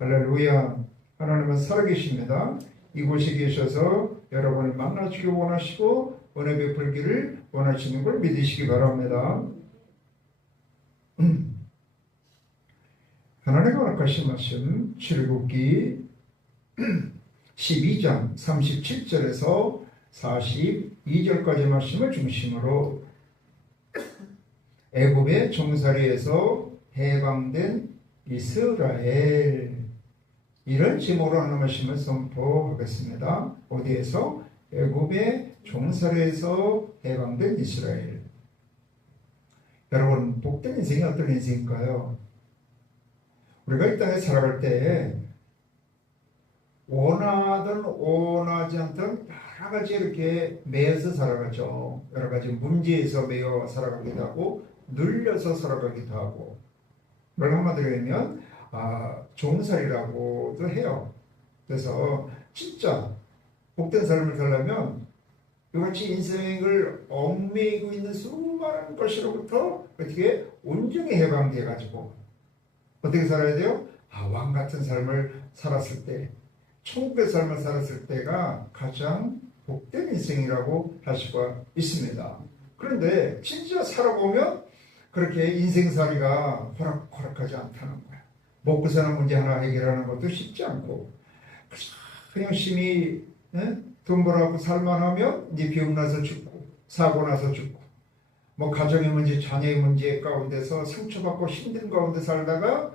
할렐루야. 하나님은 살아계십니다. 이곳에 계셔서 여러분을 만나주기 원하시고 은혜 베풀기를 원하시는 걸 믿으시기 바랍니다. 하나님의 허락하신 말씀 출애굽기 12장 37절에서 42절까지 말씀을 중심으로 애굽의 종살이에서 해방된 이스라엘, 이런 제목으로 하는 말씀을 선포하겠습니다. 어디에서? 애굽의 종살이에서 해방된 이스라엘. 여러분, 복된 인생이 어떤 인생일까요? 우리가 이 땅에 살아갈 때 원하든 원하지 않든 여러 가지 이렇게 매여서 살아가죠. 여러 가지 문제에서 매여 살아가기도 하고 눌려서 살아가기도 하고, 그걸 한마디로 하면 종살이라고도 해요. 그래서 진짜 복된 삶을 살려면 이같이 인생을 얽매이고 있는 수많은 것으로부터 어떻게 온전히 해방돼 가지고 어떻게 살아야 돼요? 왕 같은 삶을 살았을 때, 천국의 삶을 살았을 때가 가장 복된 인생이라고 할 수가 있습니다. 그런데 진짜 살아보면 그렇게 인생살이가 호락호락하지 않다는 거야. 먹고 사는 문제 하나 해결하는 것도 쉽지 않고, 그냥 열심히 돈 벌어갖고 살만하면 이제 병나서 죽고 사고 나서 죽고, 뭐 가정의 문제, 자녀의 문제 가운데서 상처받고 힘든 가운데 살다가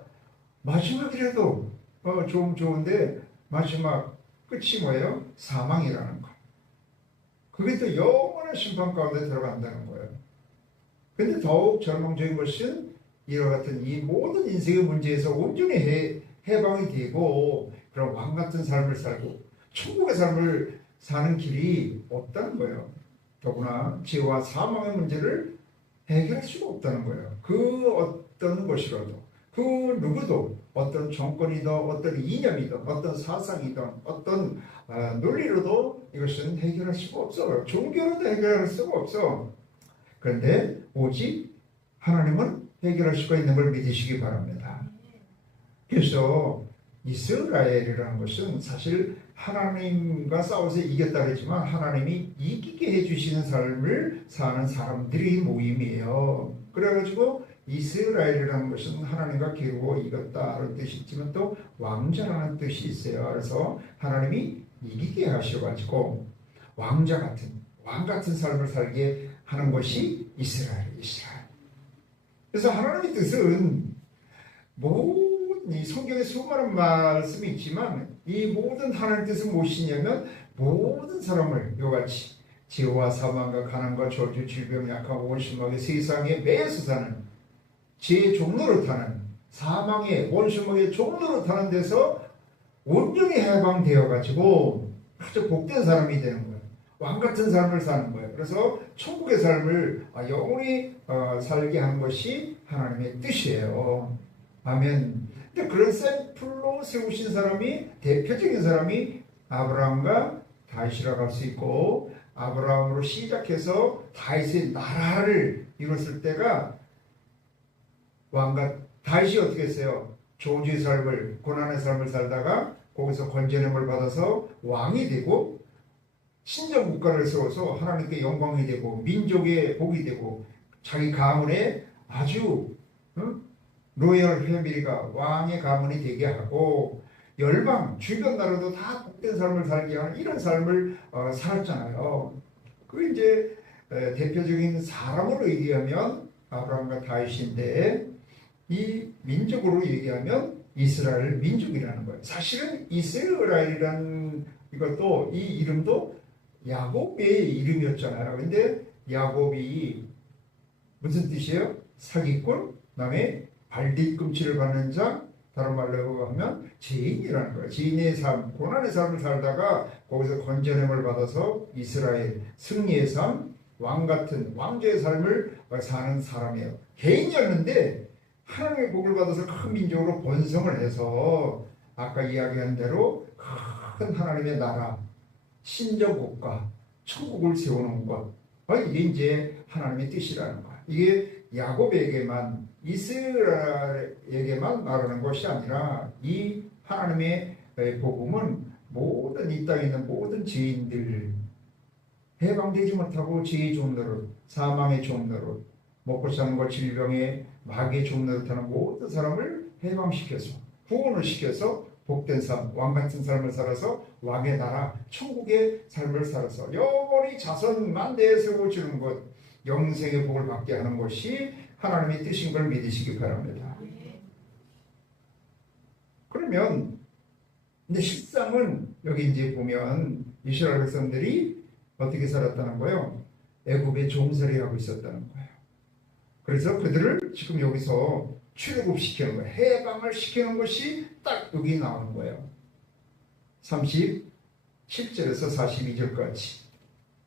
마지막이라도 좀 좋은데 마지막 끝이 뭐예요? 사망이라는 거. 그게 또 영원한 심판 가운데 들어간다는 거예요. 근데 더욱 절망적인 것은 이와 같은 이 모든 인생의 문제에서 온전히 해방이 되고 그런 왕 같은 삶을 살고 천국의 삶을 사는 길이 없다는 거예요. 더구나 죄와 사망의 문제를 해결할 수가 없다는 거예요. 그 어떤 것이라도, 그 누구도, 어떤 정권이든 어떤 이념이든 어떤 사상이든 어떤 논리로도 이것은 해결할 수가 없어요. 종교로도 해결할 수가 없어. 그런데 오직 하나님은 해결할 수가 있는 걸 믿으시기 바랍니다. 그래서 이스라엘이라는 것은 사실 하나님과 싸워서 이겼다 그랬지만 하나님이 이기게 해주시는 삶을 사는 사람들이 모임이에요. 그래가지고 이스라엘이라는 것은 하나님과 겨루어 이겼다는 뜻이 있지만 또 왕자라는 뜻이 있어요. 그래서 하나님이 이기게 하셔가지고 왕 같은 삶을 살게 하는 것이 이스라엘. 그래서 하나님의 뜻은 이 성경에 수많은 말씀이 있지만 이 모든 하나님의 뜻은 무엇이냐면 모든 사람을 이같이 죄와 사망과 가난과 저주, 질병, 약함, 원수막의 세상에 매여서 사는 죄의 종로를 타는 사망의 원수막의 종로를 타는 데서 온전히 해방되어 가지고 아주 복된 사람이 되는 거예요. 왕 같은 삶을 사는 거예요. 그래서 천국의 삶을 영원히 살게 하는 것이 하나님의 뜻이에요. 아멘. 근데 그런 샘플로 세우신 사람이, 대표적인 사람이 아브라함과 다윗이라고 할 수 있고, 아브라함으로 시작해서 다윗의 나라를 이뤘을 때가 다윗이 어떻게 했어요? 저주의 삶을, 고난의 삶을 살다가 거기서 건져냄을 받아서 왕이 되고 신정 국가를 세워서 하나님께 영광이 되고 민족의 복이 되고 자기 가문에 아주 로열 패밀리가 왕의 가문이 되게 하고 열방 주변 나라도 다 복된 삶을 살게 하는 이런 삶을 살았잖아요. 그 이제 대표적인 사람으로 얘기하면 아브라함과 다윗인데, 이 민족으로 얘기하면 이스라엘 민족이라는 거예요. 사실은 이스라엘이라는 이것도, 이 이름도 야곱의 이름이었잖아요. 근데 야곱이 무슨 뜻이에요? 사기꾼, 그다음에 발뒤꿈치를 받는 자, 다른 말로 하면 죄인이라는 거예요. 죄인의 삶, 고난의 삶을 살다가 거기서 건져냄을 받아서 이스라엘, 승리의 삶, 왕 같은 왕자의 삶을 사는 사람이에요. 개인이었는데 하나님의 복을 받아서 큰 민족으로 번성을 해서 아까 이야기한 대로 큰 하나님의 나라, 신정국가, 천국을 세우는 것, 이게 이제 하나님의 뜻이라는 거야. 이게 야곱에게만, 이스라엘에게만 말하는 것이 아니라 이 하나님의 복음은 모든 이 땅에 있는 모든 죄인들 해방되지 못하고 죄의 종노릇, 사망의 종노릇, 먹고 사는 것, 질병의 마귀의 종노릇하는 모든 사람을 해방시켜서 구원을 시켜서 복된 삶, 왕 같은 삶을 살아서 왕의 나라, 천국의 삶을 살아서 영원히 자손 만대에 세워주는 것, 영생의 복을 받게 하는 것이 하나님의 뜻인 걸 믿으시기 바랍니다. 그러면 근데 실상은 여기 이제 보면 이스라엘 백성들이 어떻게 살았다는 거예요? 애굽의 종살이 하고 있었다는 거예요. 그래서 그들을 지금 여기서 출애굽시키는 거예요. 해방을 시키는 것이 딱 여기 나오는 거예요. 37절에서 42절까지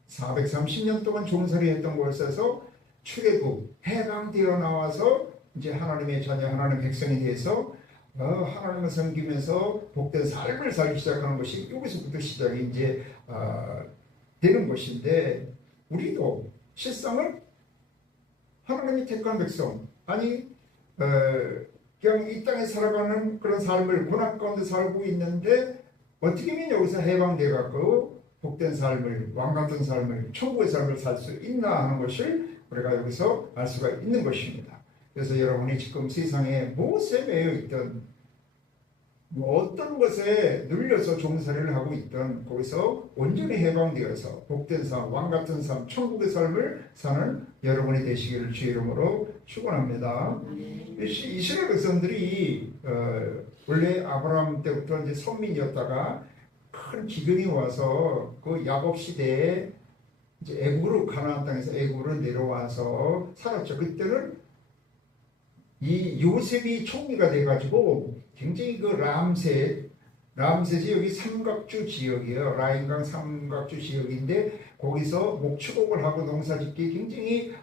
430년 동안 종살이 했던 곳에서 출애굽, 해방되어 나와서 이제 하나님의 자녀, 하나님의 백성이 돼서 하나님을 섬기면서 복된 삶을 살기 시작하는 것이 여기서부터 시작이 이제 되는 것인데, 우리도 실상은 하나님이 택한 백성, 아니 그냥 이 땅에 살아가는 그런 삶을 고난 가운데 살고 있는데 어떻게 하면 여기서 해방돼 갖고 복된 삶을, 왕 같은 삶을, 천국의 삶을 살 수 있나 하는 것을 우리가 여기서 알 수가 있는 것입니다. 그래서 여러분이 지금 세상에 무엇에 매여 있든 어떤 것에 눌려서 종살이를 하고 있든 거기서 온전히 해방되어서 복된 삶, 왕 같은 삶, 천국의 삶을 사는 여러분이 되시기를 주의 이름으로 축원합니다. 이스라엘 백성들이 원래 아브라함 때부터 이제 선민이었다가 큰 기근이 와서 그 야곱 시대에 이제 애굽으로, 가나안 땅에서 애굽으로 내려와서 살았죠. 그때는 이 요셉이 총리가 돼가지고 굉장히 그 람셋이 여기 삼각주 지역이에요. 라인강 삼각주 지역인데 거기서 목축업을 하고 농사짓기 굉장히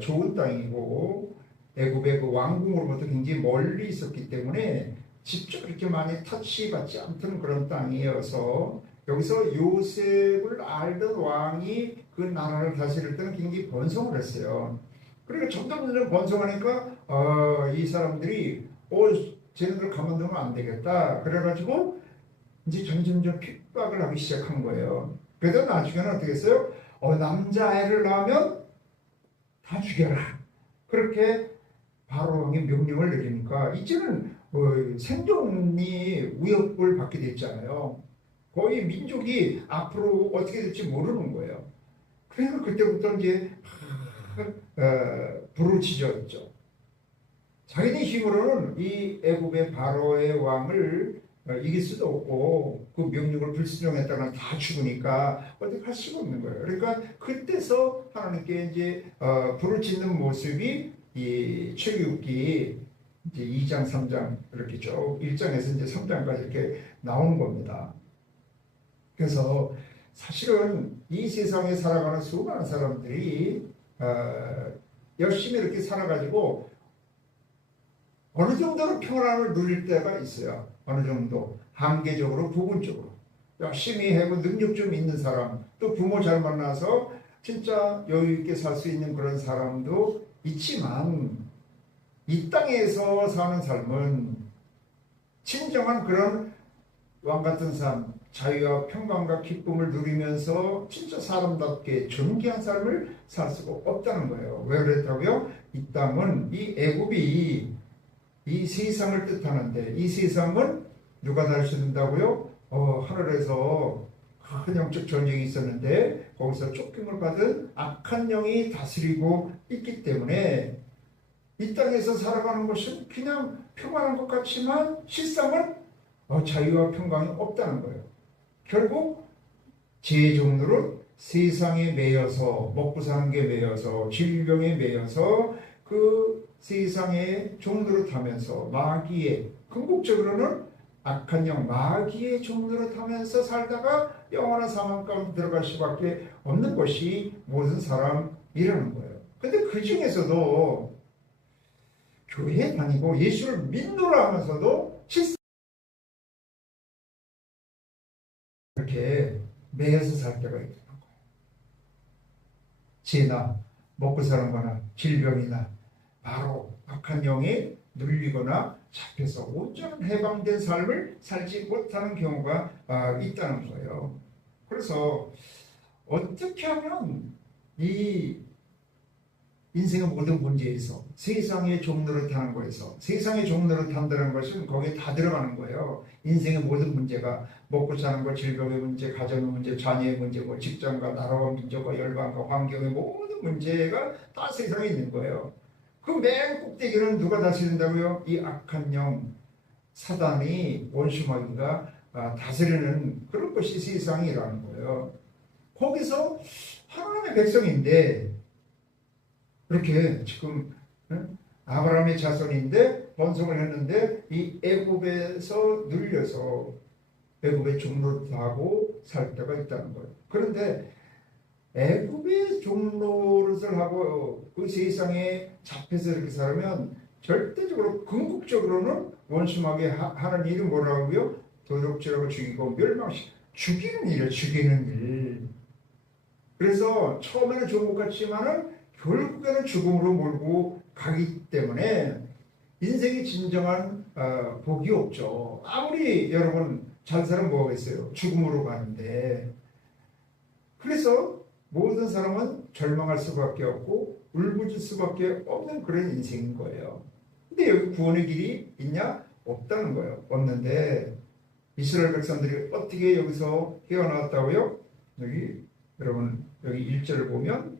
좋은 땅이고, 애굽의 그 왕궁으로부터 굉장히 멀리 있었기 때문에 직접 그렇게 많이 터치받지 않던 그런 땅이어서 여기서 요셉을 알던 왕이 그 나라를 다스릴 때는 굉장히 번성을 했어요. 그러니까 점점 번성하니까 이 사람들이 쟤네들 가만두면 안 되겠다. 그래가지고 이제 점점 핍박을 하기 시작한 거예요. 그래도 나중에는 어떻게 했어요? 남자애를 낳으면 다 죽여라. 그렇게 바로 왕이 명령을 내리니까 이제는 생존이 위협을 받게 됐잖아요. 거의 민족이 앞으로 어떻게 될지 모르는 거예요. 그래서 그때부터 이제 부르짖었죠. 자기네 힘으로는 이 애굽의 바로의 왕을 이길 수도 없고 그 명령을 불순종했다가 다 죽으니까 어떻게 할 수가 없는 거예요. 그러니까 그때서 하나님께 이제 부르짖는 모습이 이 출애굽기 이제 2장 3장 이렇게 쭉 1장에서 이제 3장까지 이렇게 나오는 겁니다. 그래서 사실은 이 세상에 살아가는 수많은 사람들이 열심히 이렇게 살아가지고 어느 정도로 평안을 누릴 때가 있어요. 어느 정도 한계적으로, 부분적으로 열심히 하고 능력 좀 있는 사람, 또 부모 잘 만나서 진짜 여유 있게 살 수 있는 그런 사람도 있지만, 이 땅에서 사는 삶은 진정한 그런 왕 같은 삶, 자유와 평강과 기쁨을 누리면서 진짜 사람답게 존귀한 삶을 살 수가 없다는 거예요. 왜 그랬다고요? 이 땅은, 이 애굽이 이 세상을 뜻하는데, 이 세상은 누가 다스린다고요? 하늘에서 큰 영적 전쟁이 있었는데 거기서 쫓김을 받은 악한 영이 다스리고 있기 때문에 이 땅에서 살아가는 것은 그냥 평안한 것 같지만 실상은 자유와 평강이 없다는 거예요. 결국 죄의 종로로 세상에 매여서, 먹고 사는 게 매여서, 질병에 매여서 그 세상의 종로로 타면서 마귀의, 궁극적으로는 악한 영, 마귀의 종로로 타면서 살다가 영원한 사망 가운데 들어갈 수밖에 없는 것이 모든 사람이라는 거예요. 근데 그 중에서도 교회에 다니고 예수를 믿노라 하면서도 실상 이렇게 매여서 살 때가 있는 거예요. 죄나 먹고 사는 거나 질병이나 바로 악한 영에 눌리거나 잡혀서 온전한 해방된 삶을 살지 못하는 경우가 있다는 거예요. 그래서 어떻게 하면 이 인생의 모든 문제에서 세상의 종로를 타는 거에서 세상의 종로를 탄다는 것은 거기에 다 들어가는 거예요. 인생의 모든 문제가 먹고 사는 것, 질병의 문제, 가정의 문제, 자녀의 문제고 직장과 나라와 민족과 열방과 환경의 모든 문제가 다 세상에 있는 거예요. 그 맨 꼭대기는 누가 다스린다고요? 이 악한 영 사단이 원수마귀가 다스리는 그런 것이 세상이라는 거예요. 거기서 하나님의 백성인데 이렇게 지금 아브라함의 자손인데 번성을 했는데 이 애굽에서 눌려서 애굽의 종로를 하고 살 때가 있다는 거예요. 그런데 애굽의 종로를 하고 그 세상에 잡혀서 이렇게 살면 절대적으로 궁극적으로는 원수마귀 하는 일은 뭐라고요? 도둑질하고 죽이고 멸망시키고 죽이는 일이에요. 죽이는 일. 그래서 처음에는 좋은 것 같지만은 결국에는 죽음으로 몰고 가기 때문에 인생이 진정한 복이 없죠. 아무리 여러분 잘 살면 뭐가 있어요? 죽음으로 가는데. 그래서 모든 사람은 절망할 수밖에 없고 울부짖을 수밖에 없는 그런 인생인 거예요. 근데 여기 구원의 길이 있냐? 없다는 거예요. 없는데 이스라엘 백성들이 어떻게 여기서 헤어나왔다고요? 여러분 여기 1절을 보면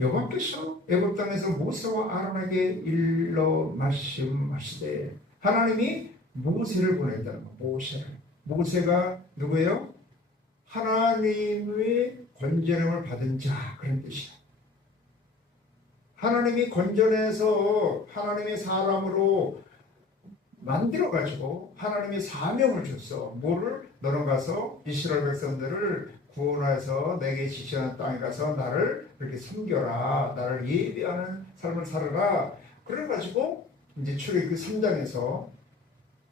여호와께서 애굽 땅에서 모세와 아론에게 일러 말씀하시되 하나님이 모세를 보냈다는 거. 모세가 누구예요? 하나님의 건전함을 받은 자 그런 뜻이야. 하나님이 건전해서 하나님의 사람으로 만들어가지고 하나님의 사명을 줬어. 뭐를? 너는 가서 이스라엘 백성들을 구원해서 내게 지시하는 땅에 가서 나를 이렇게 섬겨라. 나를 예배하는 삶을 살아라. 그래가지고 이제 출애굽기 3장에서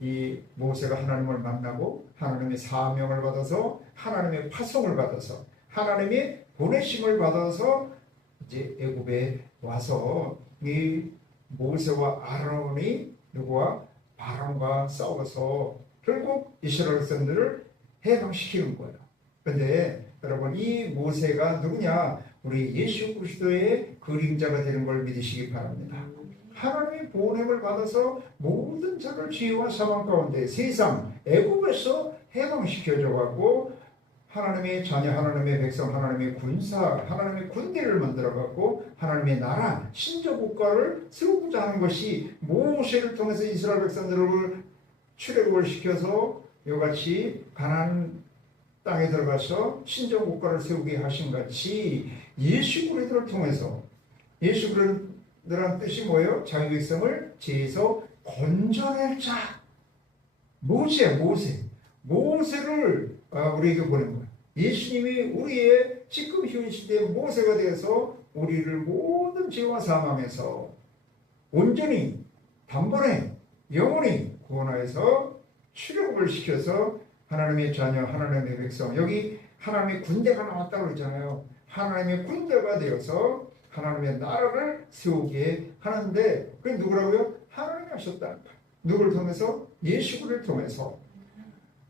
이 모세가 하나님을 만나고 하나님의 사명을 받아서 하나님의 파송을 받아서 하나님의 보내심을 받아서 이제 애굽에 와서 이 모세와 아론이 누구와 바람과 싸워서 결국 이스라엘 백성들을 해방시키는 거예요. 그런데 여러분 이 모세가 누구냐? 우리 예수 그리스도의 그림자가 되는 걸 믿으시기 바랍니다. 하나님의 보냄을 받아서 모든 자를 죄와 사망 가운데 세상 애굽에서 해방시켜줘 갖고 하나님의 자녀, 하나님의 백성, 하나님의 군사, 하나님의 군대를 만들어 갖고 하나님의 나라, 신적 국가를 세우고자 하는 것이 모세를 통해서 이스라엘 백성들을 출애굽을 시켜서 이같이 가나안 땅에 들어가서 신적 국가를 세우게 하신 같이 예수 그리스도를 통해서 예수 그리스도란 뜻이 뭐예요? 자기 백성을 죄에서 건져낼 자. 모세를 우리에게 보낸 거예요. 예수님이 우리의 지금 현 시대의 모세가 되어서 우리를 모든 죄와 사망에서 온전히 단번에 영원히 구원하여서 출애굽을 시켜서 하나님의 자녀, 하나님의 백성, 여기 하나님의 군대가 나왔다고 그러잖아요. 하나님의 군대가 되어서 하나님의 나라를 세우게 하는데 그게 누구라고요? 하나님이 하셨다는 거예요. 누구를 통해서? 예수 그리스도를 통해서.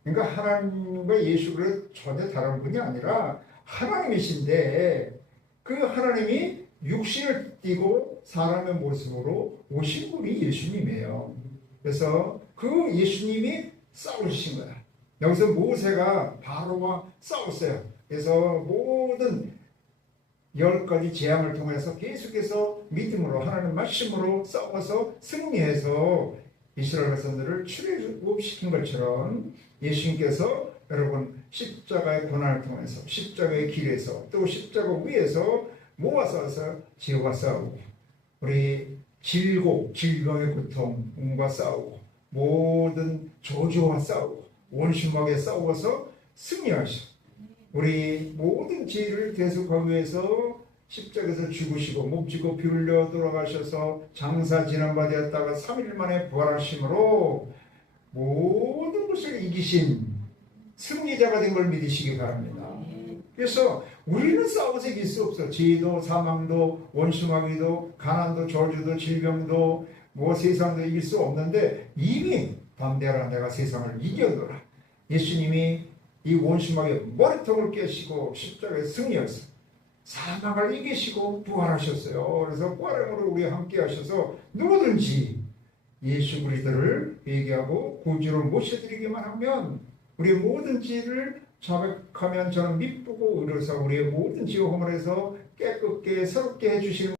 그러니까 하나님과 예수 그리스도 전혀 다른 분이 아니라 하나님이신데 그 하나님이 육신을 띠고 사람의 모습으로 오신 분이 예수님이에요. 그래서 그 예수님이 싸우신 거야. 여기서 모세가 바로와 싸웠어요. 그래서 모든 10가지 재앙을 통해서 계속해서 믿음으로 하나님 말씀으로 싸워서 승리해서 이스라엘 백성들을 출애굽시킨 것처럼 예수님께서 여러분 십자가의 고난을 통해서 십자가의 길에서 또 십자가 위에서 모아서 지혜와 싸우고 우리 질병의 고통과 싸우고 모든 저주와 싸우고 원수마귀에 싸워서 승리하시고 우리 모든 죄를 대속하기 위해서 십자가에서 죽으시고 몸지고 피 흘려 돌아가셔서 장사 지난바 되었다가 3일 만에 부활하심으로 모든 것을 이기신 승리자가 된 걸 믿으시기 바랍니다. 그래서 우리는 싸워서 이길 수 없어. 죄도 사망도 원수마귀도 가난도 저주도 질병도 뭐 세상도 이길 수 없는데 이미 담대하라 내가 세상을 이겨노라. 예수님이 이 원수마귀의 머리통을 깨시고 십자가의 승리였어요. 사망을 이기시고 부활하셨어요. 그래서 부활함으로 우리와 함께 하셔서 누구든지 예수 그리스도를 회개하고 구주로 모셔드리기만 하면 우리의 모든 죄를 자백하면 저는 미쁘고 의로서 우리의 모든 죄와 허물에서 깨끗게 새롭게 해주시는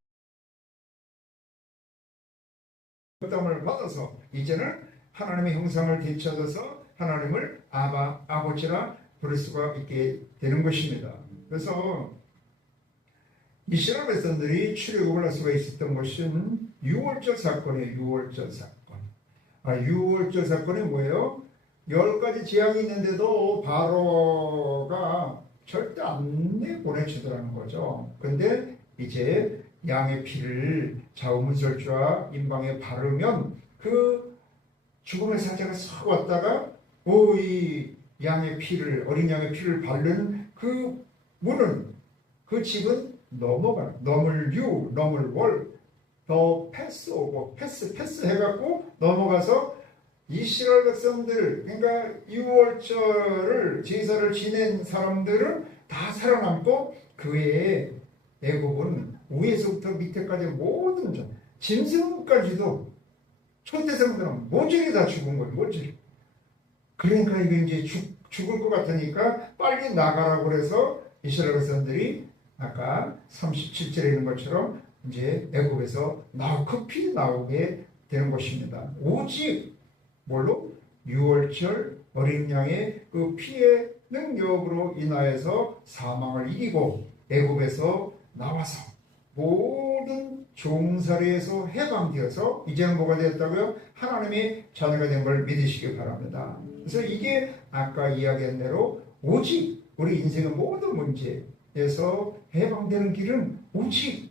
을 받아서 이제는 하나님의 형상을 되찾아서 하나님을 아버지라 부를 수가 있게 되는 것입니다. 그래서 이스라엘 백성들이 출애굽을 할 수가 있었던 것은 유월절 사건이에요. 유월절 사건. 유월절 사건이 뭐예요? 10가지 재앙이 있는데도 바로가 절대 안 내보내주더라는 거죠. 근데 이제 양의 피를 자우문설주와 임방에 바르면 그 죽음의 사자가 싹 왔다가 이 양의 피를 어린 양의 피를 바른 그 문은 그 집은 넘을 월 더 패스 오고 패스 해갖고 넘어가서 이스라엘 백성들 그러니까 유월절을 제사를 지낸 사람들은 다 살아남고 그 외에 애굽은 위에서부터 밑에까지 모든 짐승까지도 초대생들은 모질이 다 죽은 거예요. 모질. 그러니까 이게 이제 죽을 것 같으니까 빨리 나가라고 그래서 이스라엘 백성들이 아까 37절에 있는 것처럼 이제 애굽에서 급히 나오게 되는 것입니다. 오직 뭘로? 유월절 어린 양의 그 피의 능력으로 인하여서 사망을 이기고 애굽에서 나와서 모든 종살이에서 해방되어서 이제는 뭐가 되었다고요? 하나님의 자녀가 된 걸 믿으시기 바랍니다. 그래서 이게 아까 이야기한 대로 오직 우리 인생의 모든 문제에서 해방되는 길은 오직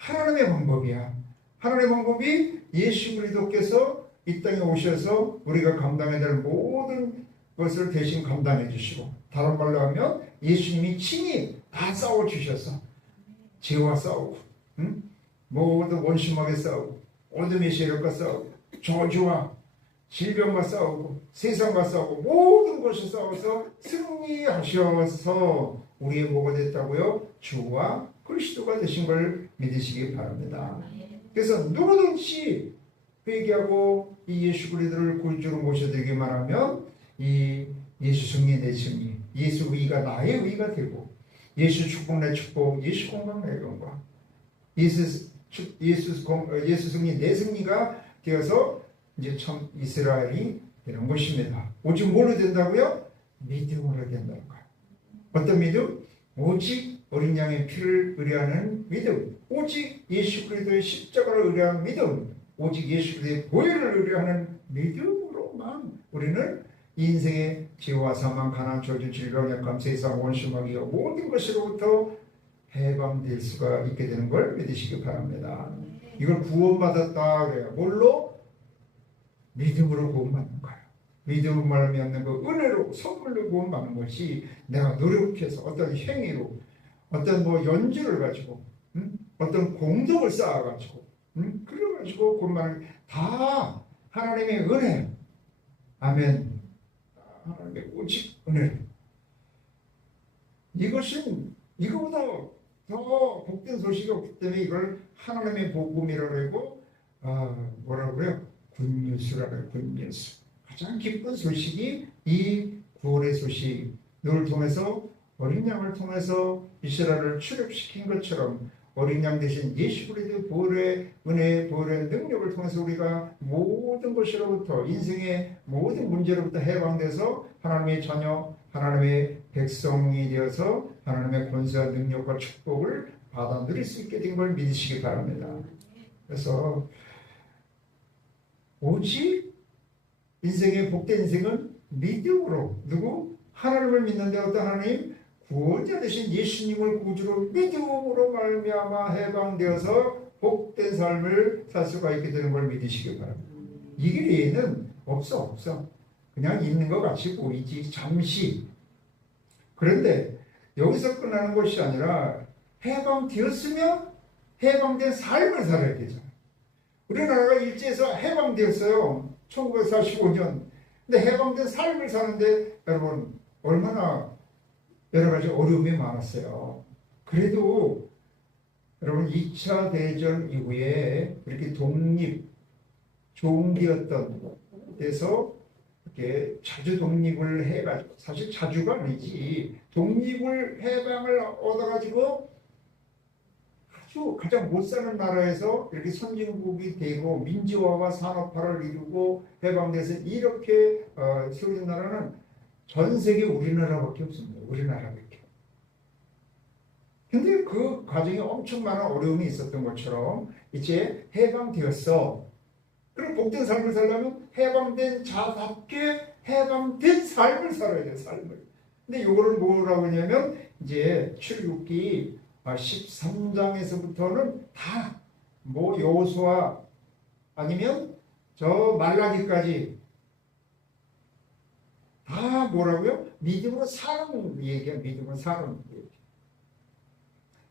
하나님의 방법이야. 하나님의 방법이 예수 그리스도께서 이 땅에 오셔서 우리가 감당해야 될 모든 것을 대신 감당해 주시고, 다른 말로 하면 예수님이 친히 다 싸워주셔서 죄와 싸우고 모든 원심하게 싸우고 어둠의 세력과 싸우고 저주와 질병과 싸우고 세상과 싸우고 모든 것을 싸워서 승리하셔서 우리의 뭐가 됐다고요? 주와 그리스도가 되신 걸 믿으시기 바랍니다. 그래서 누구든지 회개하고 이 예수 그리스도를 구주로 모셔드리기만 하면 이 예수 승리 내 승리, 예수 의가 나의 의가 되고 예수 축복 내 축복, 예수 건강 내 건강, 예수 승리 내 승리가 되어서 이제 참 이스라엘이 되는 것입니다. 오직 뭘로 된다고요? 믿음으로 된다는 거예요. 어떤 믿음? 오직 어린 양의 피를 의뢰하는 믿음, 오직 예수 그리스도의 십자가를 의뢰하는 믿음, 오직 예수 그리스도의 보혈을 의뢰하는 믿음으로만 우리는 인생의 죄와 사망, 가난, 저주, 질병, 약감, 세상, 원수마귀 모든 것으로부터 해방될 수가 있게 되는 걸 믿으시기 바랍니다. 이걸 구원받았다 그래요. 뭘로? 믿음으로 구원받는 거예요. 믿음으로 말하면 그 은혜로 선물로 구원받는 것이 내가 노력해서 어떤 행위로 어떤 연주를 가지고 어떤 공덕을 쌓아가지고 그래가지고 구원받는 다 하나님의 은혜. 아멘. 하나님의 오직 은혜. 이것은 이거보다 더 복된 소식이 없기 때문에 이걸 하나님의 복음이라고 하고 뭐라고 그래요? 굿뉴스라고 해요. 굿뉴스. 가장 기쁜 소식이 이 구원의 소식을 통해서 어린 양을 통해서 이스라엘을 출애굽시킨 것처럼 어린 양 대신 예수 그리스도의 보혈의 은혜, 보혈의 능력을 통해서 우리가 모든 것으로부터 인생의 모든 문제로부터 해방돼서 하나님의 자녀, 하나님의 백성이 되어서 하나님의 권세와 능력과 축복을 받아 누릴 수 있게 된 걸 믿으시기 바랍니다. 그래서 오직 인생의 복된 인생은 믿음으로 누구? 하나님을 믿는데 어떤 하나님? 구원자 되신 예수님을 구주로 믿음으로 말미암아 해방되어서 복된 삶을 살 수가 있게 되는 걸 믿으시기 바랍니다. 이 길에는 없어. 그냥 있는 것 같이 보이지 잠시. 그런데 여기서 끝나는 것이 아니라 해방되었으면 해방된 삶을 살아야 되잖아요. 우리나라가 일제에서 해방되었어요. 1945년. 근데 해방된 삶을 사는데 여러분 얼마나 여러 가지 어려움이 많았어요. 그래도 여러분 2차 대전 이후에 이렇게 독립 종기였던 데서 이렇게 자주 독립을 해가지고, 사실 자주가 아니지, 독립을 해방을 얻어가지고 아주 가장 못 사는 나라에서 이렇게 선진국이 되고 민주화와 산업화를 이루고 해방돼서 이렇게 세워진 나라는 전 세계 우리나라밖에 없습니다. 우리나라밖에. 근데 그 과정에 엄청 많은 어려움이 있었던 것처럼 이제 해방되었어. 그럼 복된 삶을 살려면 해방된 자답게 해방된 삶을 살아야 돼, 삶을. 근데 요거를 뭐라고 하냐면 이제 출애굽기 13장에서부터는 다 뭐 여호수아 아니면 저 말라기까지 다 뭐라고요? 믿음으로 사는 얘기야. 믿음으로 사는 얘기.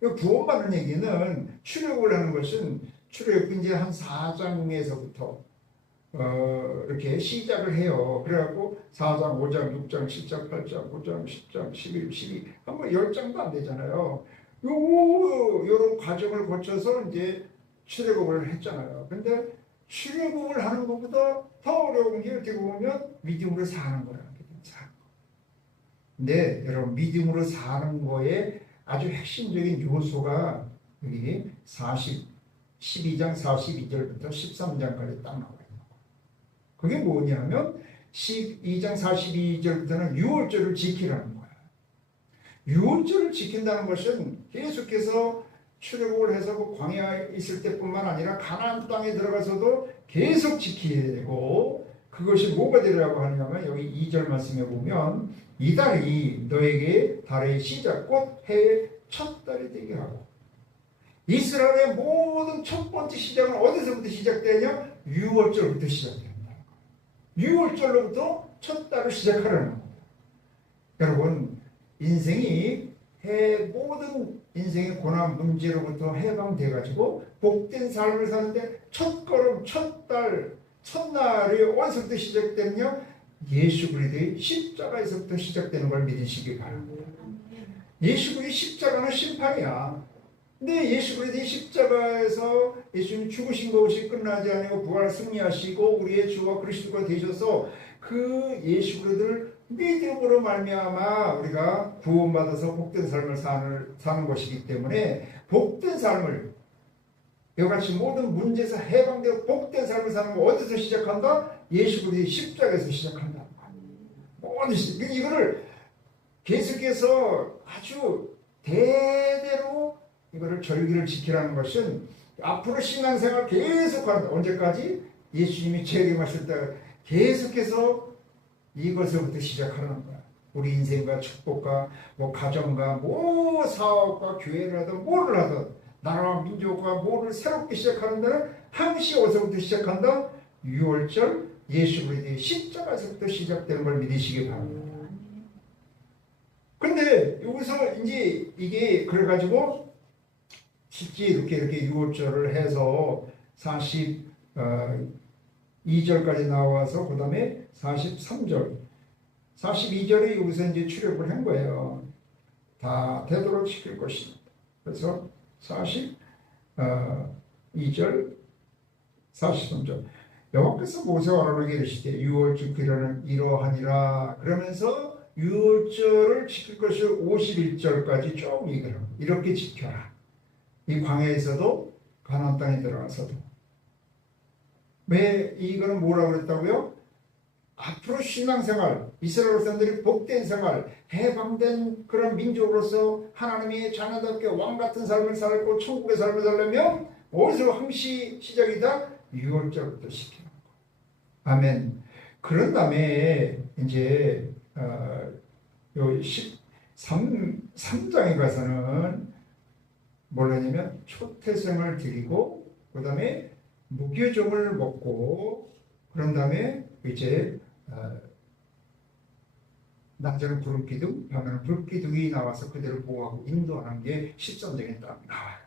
구원받는 얘기는 출애굽을 하는 것은 출애굽 이제 한 4장에서부터 이렇게 시작을 해요. 그래갖고 4장, 5장, 6장, 7장, 8장, 9장, 10장, 11, 12, 한번 10장도 안 되잖아요. 요런 과정을 거쳐서 이제 출애굽을 했잖아요. 근데 출애굽을 하는 것보다 더 어려운 게 어떻게 보면 믿음으로 사는 거라는 게 사는 거. 근데 여러분 믿음으로 사는 거에 아주 핵심적인 요소가 여기 12장 42절부터 13장까지 딱 나와 있는 거예요. 그게 뭐냐면 12장 42절부터는 유월절을 지키라는 거야. 유월절을 지킨다는 것은 계속해서 출애굽을 해서 그 광야에 있을 때뿐만 아니라 가나안 땅에 들어가서도 계속 지켜야 되고, 그것이 뭐가 되라고 하냐면 여기 2절 말씀에 보면 이 달이 너에게 달의 시작 곧 해의 첫 달이 되게 하고, 이스라엘의 모든 첫 번째 시작은 어디서부터 시작되냐? 유월절부터 시작된다. 유월절로부터 첫 달을 시작하라는 겁니다. 여러분 인생이 모든 인생의 고난 문제로부터 해방돼가지고 복된 삶을 사는데 첫 걸음, 첫 달, 첫날이 어디서부터 시작되느냐? 예수 그리스도의 십자가에서부터 시작되는 걸 믿으시기 바랍니다. 예수 그리스도의 십자가는 심판이야. 근데 예수 그리스도의 십자가에서 예수님 죽으신 것이 끝나지 아니고 부활 승리하시고 우리의 주와 그리스도가 되셔서 그 예수 그리스도를 믿음으로 말미암아 우리가 구원받아서 복된 삶을 사는 것이기 때문에 복된 삶을 이같이 모든 문제에서 해방되고 복된 삶을 사는 거 어디서 시작한다? 예수 그리스도의 십자가에서 시작한다. 이거를 계속해서 아주 대대로 이거를 절기를 지키라는 것은 앞으로 신앙생활 계속하는, 언제까지? 예수님이 재림하실 때 계속해서 이것부터 시작하는 거야. 우리 인생과 축복과 뭐 가정과 뭐 사업과 교회를 하든 뭐를 하든 나라와 민족과 뭐를 새롭게 시작하는 데는 항시 어디서부터 시작한다? 유월절 예수 그리스도의 십자가에서부터 시작되는 걸 믿으시기 바랍니다. 근데 여기서 이제 이게 그래가지고 실제 이렇게 유월절을 해서 42절까지 나와서 그 다음에 43절 42절에 여기서 이제 출애굽을 한 거예요. 다 되도록 지킬 것입니다. 그래서 42절 43절 여호와께서 모세와 아론에게 이르시되 유월절 기간은 이러하니라. 그러면서 유월절을 지킬 것을 51절까지 쭉 얘기를 합니다. 이렇게 지켜라. 이 광야에서도 가나안 땅에 들어가서도. 왜 이거는 뭐라고 그랬다고요? 앞으로 신앙생활, 이스라엘 사람들이 복된 생활, 해방된 그런 민족으로서 하나님의 자녀답게 왕같은 삶을 살고 천국의 삶을 살려면 어디서 항시 시작이다? 유월절부터 시키는 거. 아멘. 그런 다음에 이제 요 13장에 가서는 뭘 하냐면 초태생을 드리고 그 다음에 무교종을 먹고 그런 다음에 이제 낮에는 구름기둥, 밤에는 불기둥이 나와서 그대를 보호하고 인도하는 게 13장에 딱 나와요.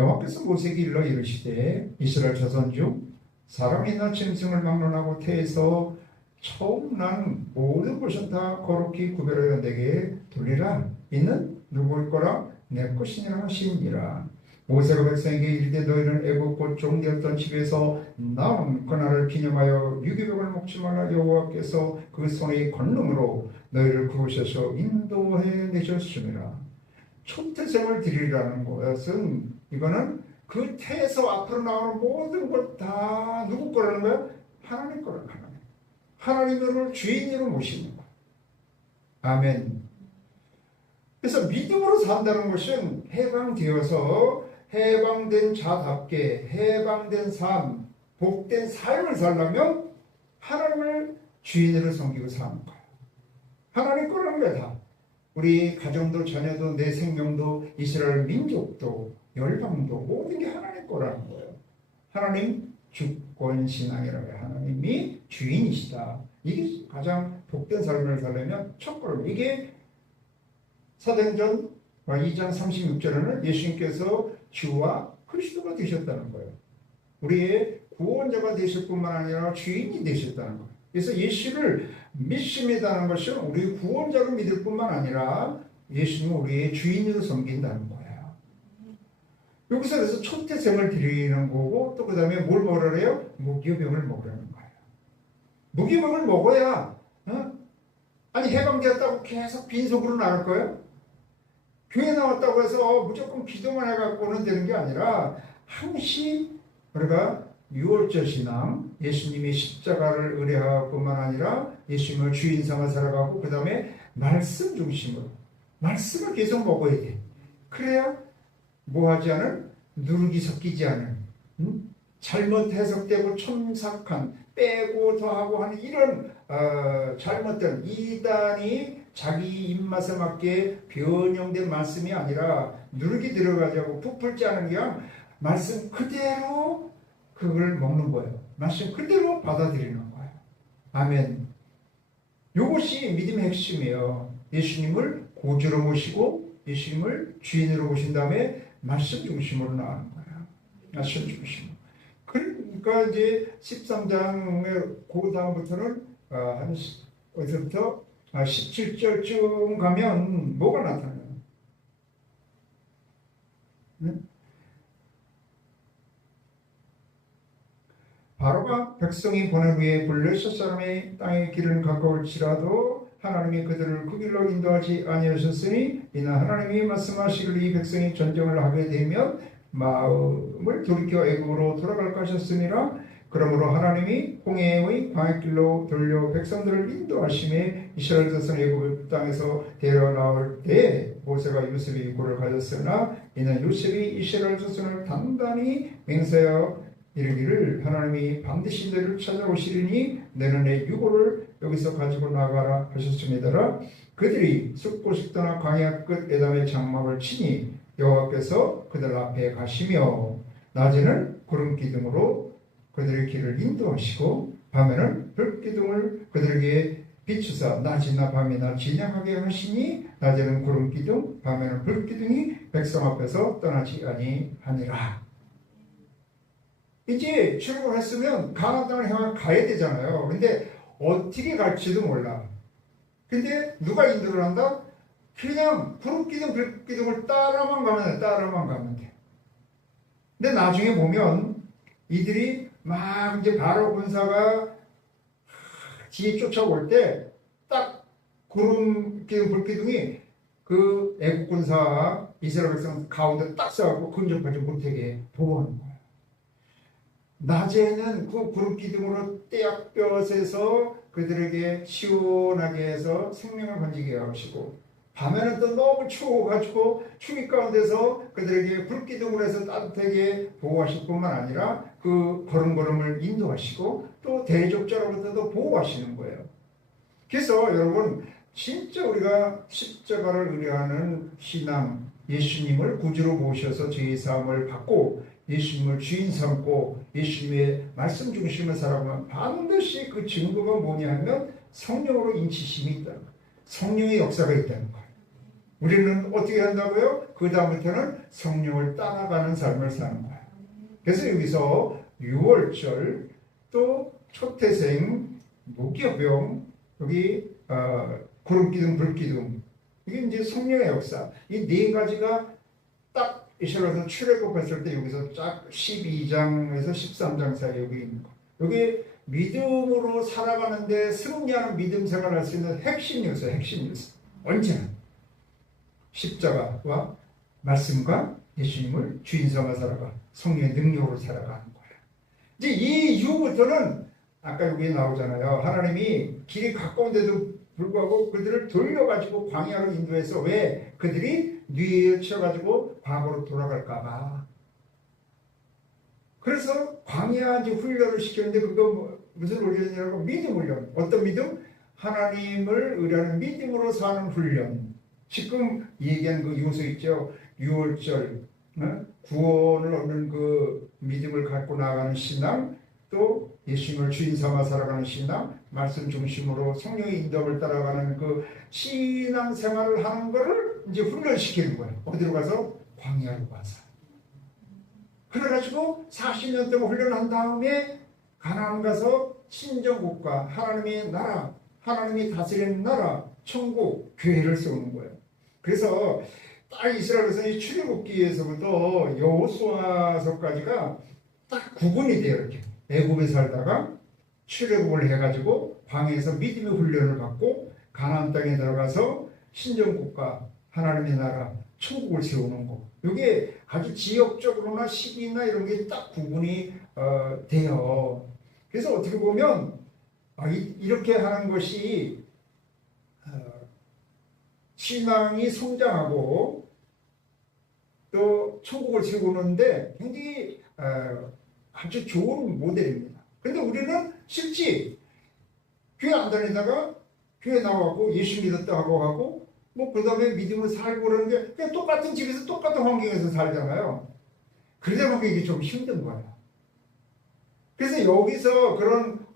여호와께서 모세에게 일러 이르시되 이스라엘 자손 중 사람이나 짐승을 막론하고 태에서 처음 난 모든 것은 다 거룩히 구별하여 내게 돌리라. 이는 누구일 거라? 내 것이니라 하시니라. 모세가 백성에게 이르되 너희는 애굽 곧 종되었던 집에서 나온 그날을 기념하여 유기병을 먹지 말라. 여호와께서 그 손의 권능으로 너희를 그곳에서 인도해 내셨음이라. 초태생을 드리라는 것은 이거는 그 태에서 앞으로 나오는 모든 것 다 누구 거라는 거야? 하나님 거라는 거야. 하나님을 주인으로 모시는 거야. 아멘. 그래서 믿음으로 산다는 것은 해방되어서 해방된 자답게 해방된 삶, 복된 삶을 살려면 하나님을 주인으로 섬기고 사는 거야. 하나님 거라는 거야 다. 우리 가정도 자녀도 내 생명도 이스라엘 민족도 열방도 모든 게 하나님 거라는 거예요. 하나님 주권신앙이라고 해요. 하나님이 주인이시다. 이게 가장 복된 삶을 살려면 첫걸음. 이게 사도행전 2장 36절에는 예수님께서 주와 그리스도가 되셨다는 거예요. 우리의 구원자가 되실 뿐만 아니라 주인이 되셨다는 거예요. 그래서 예수를 믿습니다는 것은 우리 구원자로 믿을 뿐만 아니라 예수님은 우리의 주인으로 섬긴다는 거예요. 여기서 그래서 초태생을 드리는 거고 또 그 다음에 뭘 먹으라 그래요? 무교병을 먹으라는 거예요. 무교병을 먹어야 아니 해방되었다고 계속 빈속으로 나갈 거예요? 교회 나왔다고 해서 무조건 기도만 해갖고는 되는 게 아니라 항시 우리가 유월절 신앙, 예수님이 십자가를 의뢰할 뿐만 아니라 예수님을 주인 삼아 살아가고 그 다음에 말씀 중심으로 말씀을 계속 먹어야 돼. 그래야 뭐하지 않은 누룩이 섞이지 않은 잘못 해석되고 첨삭한 빼고 더하고 하는 이런 잘못된 이단이 자기 입맛에 맞게 변형된 말씀이 아니라 누룩이 들어가자고 부풀지 않은 게 아니라 말씀 그대로 그걸 먹는 거예요. 말씀 그대로 받아들이는 거예요. 아멘. 이것이 믿음의 핵심이에요. 예수님을 구주로 모시고 예수님을 주인으로 모신 다음에 말씀 중심으로 나가는 거예요. 말씀 중심으로. 그러니까 이제 13장의 그 다음부터는 한 어디서부터 17절쯤 가면 뭐가 나타나요? 네? 바로가 백성이 보낸 후에 블레셋 사람의 땅의 길은 가까울지라도 하나님이 그들을 그 길로 인도하지 아니하셨으니 이는 하나님이 말씀하시기를 이 백성이 전쟁을 하게 되면 마음을 돌이켜 애굽으로 돌아갈까 하셨음이라. 그러므로 하나님이 홍해의 광야길로 돌려 백성들을 인도하심에 이스라엘 자손을 애굽 땅에서 데려 나올 때 모세가 요셉의 유고를 가졌으나 이는 요셉이 이스라엘 자손을 단단히 맹세하여 이르기를 하나님이 반드시 너를 찾아오시리니 너는 내 유고를 여기서 가지고 나가라 하셨습니다. 그들이 숲고식 떠나 광야 끝 에담의 장막을 치니 여호와께서 그들 앞에 가시며 낮에는 구름 기둥으로 그들의 길을 인도하시고 밤에는 불 기둥을 그들에게 비추사 낮이나 밤이나 진행하게 하시니 낮에는 구름 기둥 밤에는 불 기둥이 백성 앞에서 떠나지 아니하니라. 이제 출국했으면 가나안 땅을 향해 가야 되잖아요. 근데 어떻게 갈지도 몰라. 근데 누가 인도를 한다? 그냥 구름기둥, 불기둥을 따라만 가면 돼. 근데 나중에 보면 이들이 막 이제 바로 군사가 뒤에 쫓아올 때 딱 구름기둥, 불기둥이 그 애국 군사와 이스라엘 백성 가운데 딱 서갖고 근접하지 못하게 보호하는 거예요. 낮에는 그 구름기둥으로 떼약볕에서 그들에게 시원하게 해서 생명을 건지게 하시고 밤에는 또 너무 추워가지고 추위 가운데서 그들에게 불기둥으로 해서 따뜻하게 보호하실 뿐만 아니라 그 걸음걸음을 인도하시고 또 대적자로부터도 보호하시는 거예요. 그래서 여러분 진짜 우리가 십자가를 의뢰하는 신앙, 예수님을 구주로 모셔서 저희 삶을 받고 예수님을 주인 삼고 예수님의 말씀 중심을 살아가면 반드시 그 증거가 뭐냐 하면 성령으로 인치심이 있다는 거예요. 성령의 역사가 있다는 거예요. 우리는 어떻게 한다고요? 그 다음부터는 성령을 따라가는 삶을 사는 거예요. 그래서 여기서 6월절, 또 초태생, 무교병, 여기 구름기둥, 불기둥, 이게 이제 성령의 역사. 이 네 가지가 딱 이스라엘에서 출애굽했을 때 여기서 쫙 12장에서 13장 사이에 여기 있는 거. 여기 믿음으로 살아가는데 승리하는 믿음 생활을 할 수 있는 핵심 요소예요. 핵심 요소. 언제나 십자가와 말씀과 예수님을 주인 삼아 살아가 성령의 능력으로 살아가는 거예요. 이제 이 이후부터는 아까 여기 나오잖아요. 하나님이 길이 가까운데도 불구하고 그들을 돌려가지고 광야로 인도해서 왜 그들이 뉘에 쳐가지고 과거로 돌아갈까봐. 그래서 광야 이제 훈련을 시켰는데 그거 무슨 훈련이라고? 믿음 훈련. 어떤 믿음? 하나님을 의뢰하는 믿음으로 사는 훈련. 지금 얘기한 그 요소 있죠. 6월절 구원을 얻는 그 믿음을 갖고 나가는 신앙, 또 예수님을 주인 삼아 살아가는 신앙, 말씀 중심으로 성령의 인도를 따라가는 그 신앙 생활을 하는 거를 이제 훈련시키는 거예요. 어디로 가서? 광야로 가서. 그래가지고 40년 동안 훈련한 다음에 가나안 가서 신정국가, 하나님의 나라, 하나님이 다스리는 나라, 천국, 교회를 세우는 거예요. 그래서 딱 이스라엘에서 이 출애굽기에서부터 여호수아서까지가 딱 구분이 돼요. 이렇게 애굽에 살다가 출애굽을 해가지고 광야에서 믿음의 훈련을 받고 가나안 땅에 들어가서 신정국가, 하나님의 나라, 천국을 세우는 거. 이게 아주 지역적으로나 시기나 이런 게 딱 구분이 돼요. 그래서 어떻게 보면 이렇게 하는 것이 신앙이 성장하고 또 천국을 세우는데 굉장히 아주 좋은 모델입니다. 그런데 우리는 실제 교회 안 다니다가 교회 나와갖고 예수 믿었다고 하고 뭐 그 다음에 믿음으로 살고 그러는데 그냥 똑같은 집에서 똑같은 환경에서 살잖아요. 그러다 보니까 이게 좀 힘든 거예요. 그래서 여기서 그런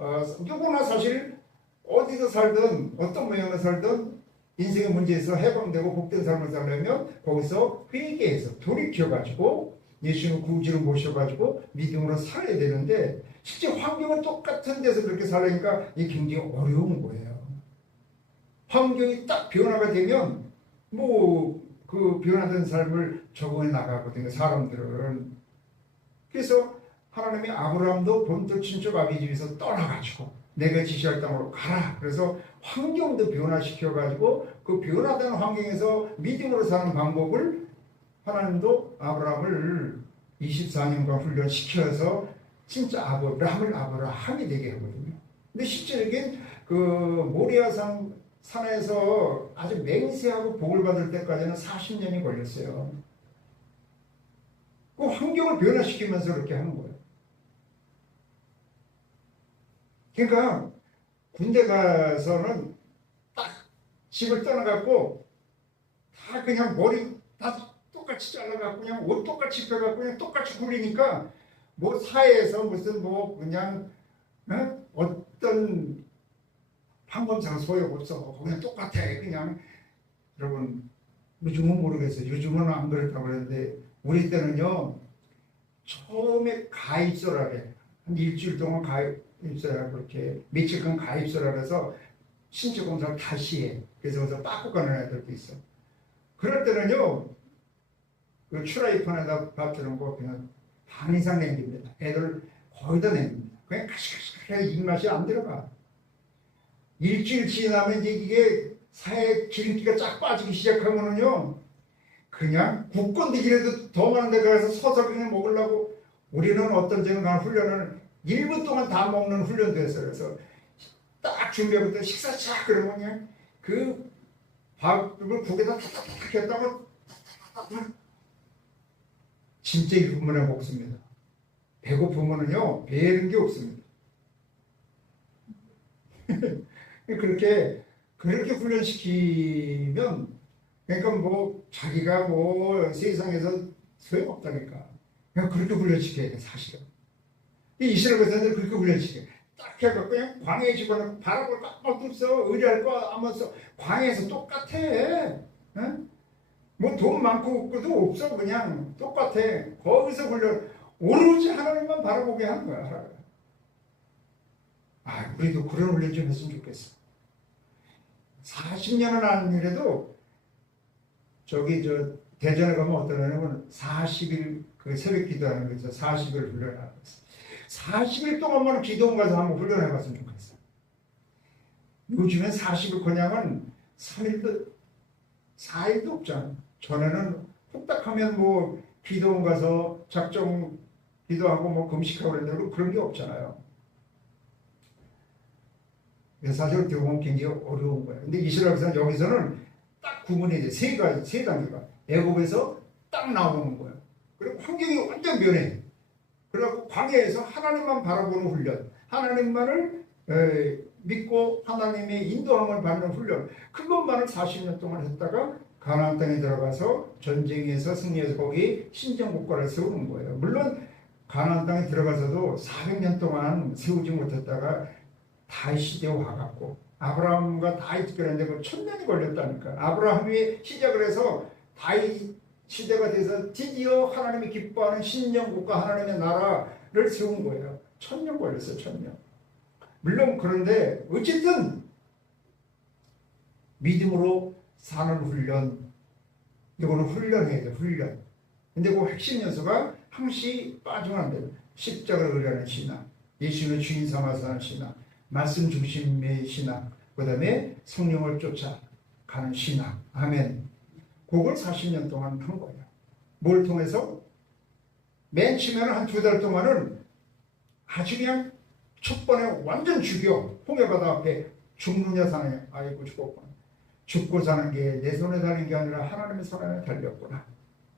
누구나 사실 어디서 살든 어떤 모양을 살든 인생의 문제에서 해방되고 복된 삶을 살려면 거기서 회개해서 돌이켜가지고 예수님을 구주로 모셔가지고 믿음으로 살아야 되는데 실제 환경은 똑같은 데서 그렇게 살려니까 이게 굉장히 어려운 거예요. 환경이 딱 변화가 되면 뭐 그 변화된 삶을 적응해 나가거든요. 사람들은. 그래서 하나님이 아브라함도 본토 친척 아비 집에서 떠나가지고 내가 지시할 땅으로 가라. 그래서 환경도 변화시켜가지고 그 변화된 환경에서 믿음으로 사는 방법을 하나님도 아브라함을 24년간 훈련시켜서 진짜 아브라함이 되게 하거든요. 근데 실제로는 그 모리아산 산에서 아주 맹세하고 복을 받을 때까지는 40년이 걸렸어요. 그 환경을 변화시키면서 그렇게 하는 거예요. 그러니까 군대 가서는 딱 집을 떠나갖고 다 그냥 머리 다 똑같이 잘라갖고 그냥 옷 똑같이 입혀갖고 그냥 똑같이 굴리니까 뭐 사회에서 무슨 뭐 그냥 어떤 판검사가 소용없어. 그냥 똑같아. 그냥 여러분 요즘은 모르겠어요. 요즘은 안 그랬다고 그러는데 우리 때는요. 처음에 가입소라래. 한 일주일 동안 가입소라 그렇게 며칠간 가입소라 그래서 신체 검사를 다시 해. 그래서 빠꾸 가는 애들도 있어. 그럴 때는요. 그 추라이판에다 밥주는 거 그냥 반 이상 남깁니다. 애들 거의 다 남깁니다. 그냥 가시가시 입맛이 안 들어가. 일주일 지나면 이제 이게 사회 기름기가 쫙 빠지기 시작하면은요, 그냥 국건대기라도 더 많은 데 가서 서서 그냥 먹으려고 우리는 어떤 점은 훈련을 1분 동안 다 먹는 훈련도 했어요. 그래서 딱 준비하고 식사 쫙 그러면 그냥 그 밥을 국에다 탁탁탁 했다가 진짜 1분 만에 먹습니다. 배고프면은요, 배는 게 없습니다. 그렇게 훈련시키면 그러니까 뭐 자기가 뭐 세상에서 소용없다니까 그냥 그렇게 훈련시켜야 돼. 사실은 이 이스라엘 백성들 그렇게 훈련시켜 딱 해갖고 그냥 광야에 집어넣고 바람을 꽉 없어 의리할 거 하면서 광야에서 똑같아. 응? 뭐 돈 많고 없고도 없어. 그냥 똑같아. 거기서 훈련, 오로지 하나님만 바라보게 하는 거야. 우리도 그런 훈련 좀 했으면 좋겠어. 40년은 아니래도 대전에 가면 어떤 애는 40일 그 새벽 기도하는 거 있어. 40일 훈련하고 있어. 40일 동안만 기도원 가서 한번 훈련해 봤으면 좋겠어. 요즘엔 40일 그냥은 3일도 4일도 없잖아. 전에는 후딱 하면 뭐 기도원 가서 작정 기도하고 뭐 금식하고 그랬는데 그런 게 없잖아요. 그래서 사실 어떻게 보면 굉장히 어려운 거예요. 근데 이스라엘에서는 여기서는 딱 구분이 돼. 세 가지, 세 단계가. 애굽에서 딱 나오는 거예요. 그리고 환경이 완전 변해. 그래갖고 광야에서 하나님만 바라보는 훈련. 하나님만을 믿고 하나님의 인도함을 받는 훈련. 그것만을 40년 동안 했다가 가나안 땅에 들어가서 전쟁에서 승리해서 거기 신정국가를 세우는 거예요. 물론 가나안 땅에 들어가서도 400년 동안 세우지 못했다가 다윗 시대에 와갖고 아브라함과 다윗 그랬는데 그 1000년이 걸렸다니까. 아브라함이 시작을 해서 다윗 시대가 돼서 드디어 하나님이 기뻐하는 신정국가 하나님의 나라를 세운 거예요. 1000년 걸렸어요. 1000년. 물론 그런데 어쨌든 믿음으로 사는 훈련, 이거는 훈련해야 돼. 훈련. 근데 그 핵심 요소가 항시 빠지면 안 돼요. 십자가를 의뢰하는 신앙, 예수는 주인 삼아서 하는 신앙, 말씀 중심의 신앙, 그 다음에 성령을 쫓아가는 신앙. 아멘. 그걸 40년 동안 한 거예요. 뭘 통해서? 맨 처음에는 한 2달 동안은 아주 그냥 첫 번에 완전 죽여. 홍해바다 앞에 죽느냐 사느냐. 아이고 죽었구나. 죽고 사는 게 내 손에 달린 게 아니라 하나님의 손 안에 달렸구나.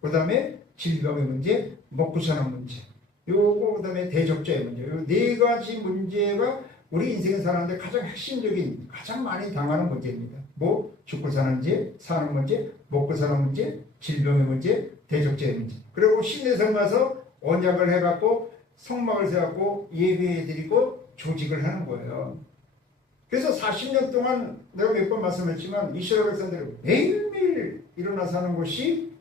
그 다음에 질병의 문제, 먹고 사는 문제. 요거 그 다음에 대적자의 문제. 요 4가지 문제가 우리 인생에 사는데 가장 핵심적인, 가장 많이 당하는 문제입니다. 뭐? 죽고 사는 문제, 사는 문제, 먹고 사는 문제, 질병의 문제, 대적자의 문제. 그리고 신내성 가서 언약을 해갖고 성막을 세웠고 예배해드리고 조직을 하는 거예요. 그래서 40년 동안 내가 몇 번 말씀했지만 이스라엘 백성들이 매일매일 일어나서 하는 것이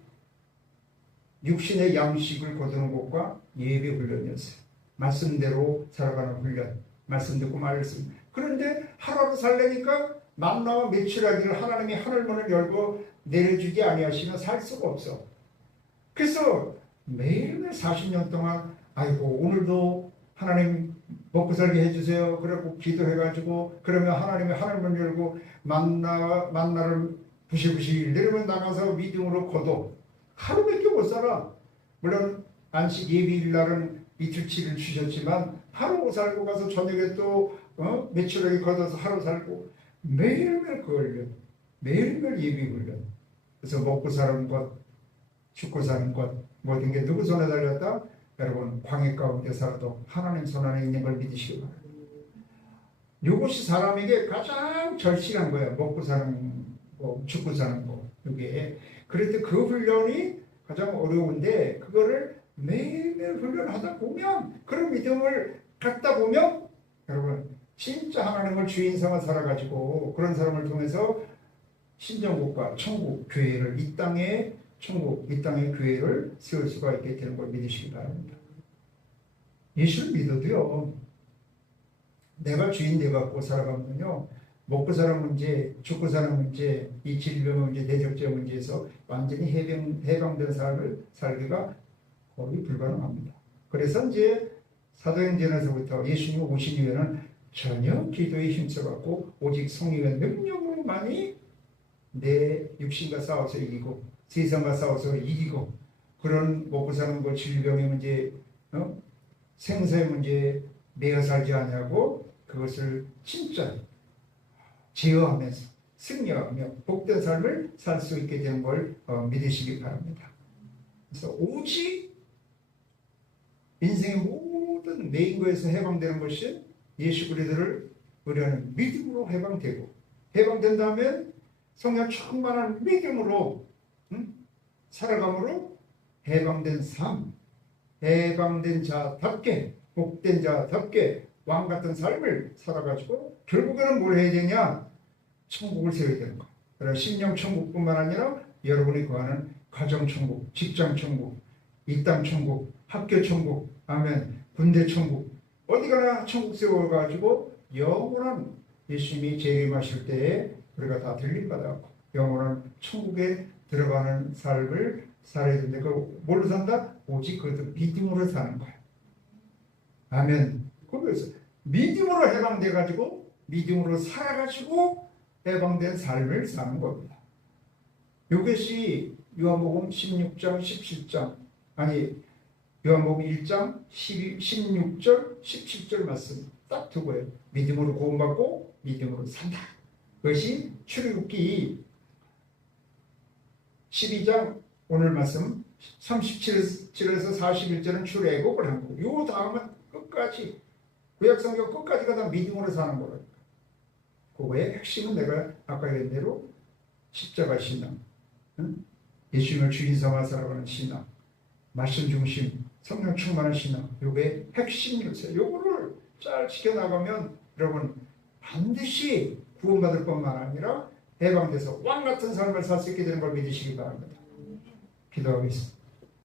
육신의 양식을 거두는 것과 예배 훈련이었어요. 말씀대로 살아가는 훈련. 말씀 듣고 말씀. 그런데 하루하루 살려니까 만나와 매출하기를 하나님이 하늘문을 열고 내려주지 아니하시면 살 수가 없어. 그래서 매일매일 40년 동안 아이고 오늘도 하나님 먹고 살게 해주세요. 그래갖고 기도해가지고 그러면 하나님이 하늘문 열고 만나를 부시부시 내려면 나가서 믿음으로 거둬. 하루밖에 못 살아. 물론 안식 예비일 날은 이틀치를 주셨지만 하루 살고 가서 저녁에 또 매출하게 걷어서 하루 살고 매일매일 그 훈련, 매일매일 예비 훈련. 그래서 먹고 사는 것, 죽고 사는 것 모든 게 누구 손에 달렸다? 여러분 광해 가운데 살아도 하나님 손 안에 있는 걸 믿으시기 바랍니다. 이것이 사람에게 가장 절실한 거예요. 먹고 사는 거, 죽고 사는 거. 이게 그런데 그 훈련이 가장 어려운데 그거를 매일매일 훈련하다 보면 그런 믿음을 갖다 보면 여러분 진짜 하나님을 주인 삼아 살아가지고 그런 사람을 통해서 신정국가 천국 교회를 이 땅에 천국 이 땅의 교회를 세울 수가 있게 되는 걸 믿으시기 바랍니다. 예수를 믿어도요 내가 주인 돼갖고 살아가면요 먹고 사는 문제, 죽고 사는 문제, 이 질병 문제, 대적자 문제에서 완전히 해방된 삶을 살기가 거의 불가능합니다. 그래서 이제 사도행전에서부터 예수님 오신 이후에는 전혀 기도에 힘써갖고 오직 성령의 능력으로만이 내 육신과 싸워서 이기고 세상과 싸워서 이기고 그런 먹고 사는 것, 질병의 문제, 생사의 문제 매어 살지 않냐고 그것을 진짜 제어하면서 승리하며 복된 삶을 살 수 있게 되는 걸 믿으시기 바랍니다. 그래서 오직 인생의 모든 매인거에서 해방되는 것이 예수 그리스도를 의뢰하는 믿음으로 해방되고 해방된다면 성령 충만한 믿음으로 살아감으로 해방된 삶, 해방된 자답게 복된 자답게 왕같은 삶을 살아가지고 결국에는 뭘 해야 되냐? 천국을 세워야 되는 거. 그럼 심령 천국뿐만 아니라 여러분이 구하는 가정천국, 직장천국, 이 땅천국, 학교천국, 아멘, 군대천국, 어디 가나 천국 세워가지고 영원한 예수님이 재림하실 때에 우리가 다 들림받아갖고 영원한 천국에 들어가는 삶을 살아야 되는데 그 뭘로 산다? 오직 그것도 믿음으로 사는 거야. 아멘. 그래서 믿음으로 해방돼가지고 믿음으로 살아가지고 해방된 삶을 사는 겁니다. 이것이 요한복음 16장 17장 아니 요한복음 1장 16절 17절 말씀 딱 두고요. 믿음으로 구원받고 믿음으로 산다. 그것이 출애굽기 12장 오늘 말씀 37절에서 41절은 출애굽을 한 거고 요 다음은 끝까지 구약성경 끝까지가 다 믿음으로 사는 거라니까. 그거의 핵심은 내가 아까 얘기한 대로 십자가 신앙, 예수님을 주인 삼아 살아가는 신앙, 말씀 중심, 성령 충만한 신앙, 요게 핵심이었어요. 요거를 잘 지켜나가면 여러분 반드시 구원받을 뿐만 아니라 해방돼서 왕같은 삶을 살 수 있게 되는 걸 믿으시기 바랍니다. 기도하겠습니다.